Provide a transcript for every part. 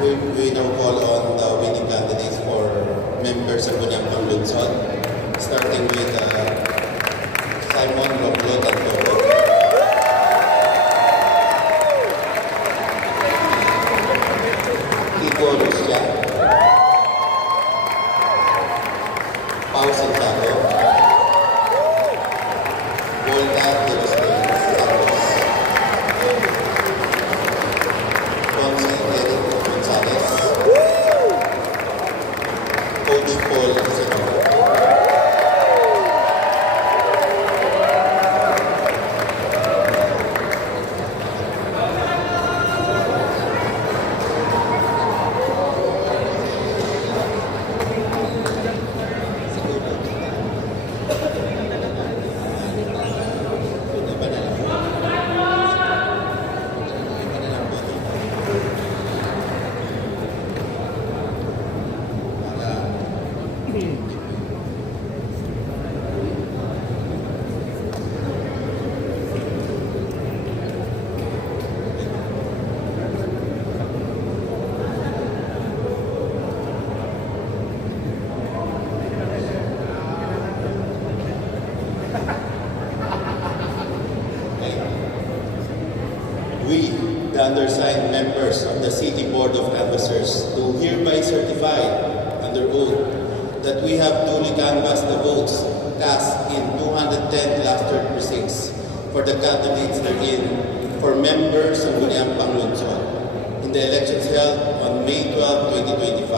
we now call on the winning candidates for members of Bunyang Panglunsod, starting with Simon Romulo Tantoco. Kiko Lucia. Pau Santiago. Volta de los Reyes Santos. Ponce Eric Gonzalez. Coach Paul Senor. We, the undersigned members of the City Board of Canvassers, do hereby certify under oath that we have duly canvassed the votes cast in 210 clustered precincts for the candidates therein for members of Bunyang Panglunsod in the elections held on May 12, 2025.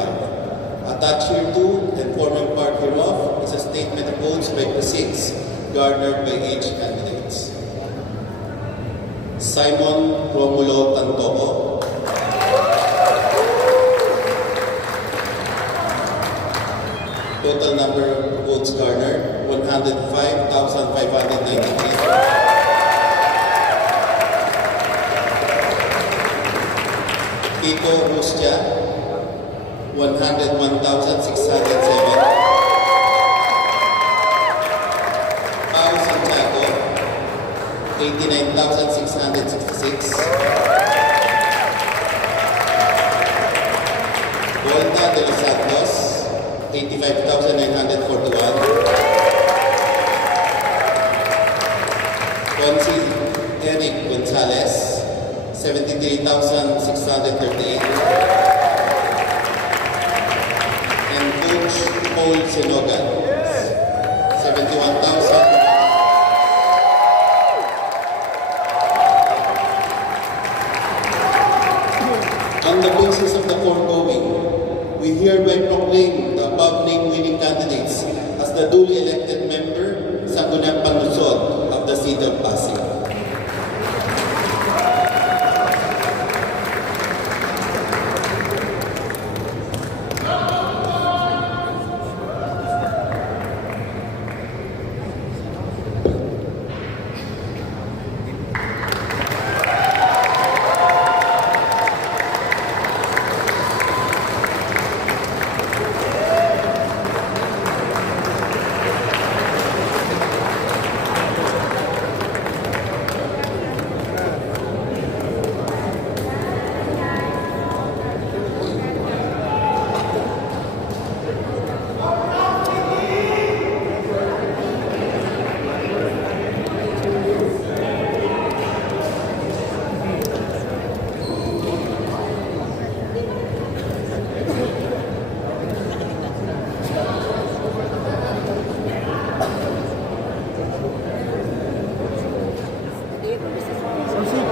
Attached hereto and forming part hereof is a statement of votes by precincts garnered by each candidates. Simon Romulo Tantoco. Total number of votes garnered, 105,593. Kiko Lucia, 101,607. Pau Santiago, 89,666. Volta de los Santos, 85,941. Ponce Eric Gonzalez, 73,638. And Coach Paul Senogan, 71,000. On the basis of the foregoing, we hereby proclaim the above-named winning candidates as the duly elected member sa Bunyang Panglunsod of the City of Pasig.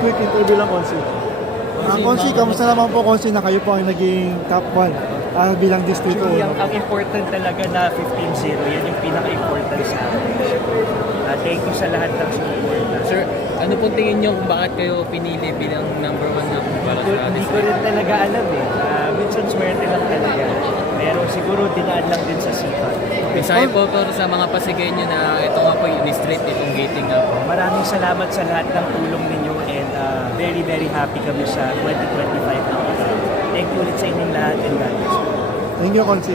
Quick interview lang, Konsi. Konsi, kamusta naman po, Konsi, na kayo po ang naging top 1 bilang distrito? Actually, ang important talaga na 15-0, yan yung pinaka-important sa akin. Thank you sa lahat ng support. Sir, ano po tingin nyo kung bakit kayo pinili bilang number 1 na para sa Hindi ko rin talaga alam eh. Minsan swerte lang talaga. Pero siguro dinaan lang din sa sipat. Mensahe po para sa mga Pasigueño na ito nga po yung straight, itong gating nga po. Maraming salamat sa lahat ng tulong ninyo and very very happy kami sa 2025 na Thank you ulit sa inyong lahat and God bless. Thank you, Konsi.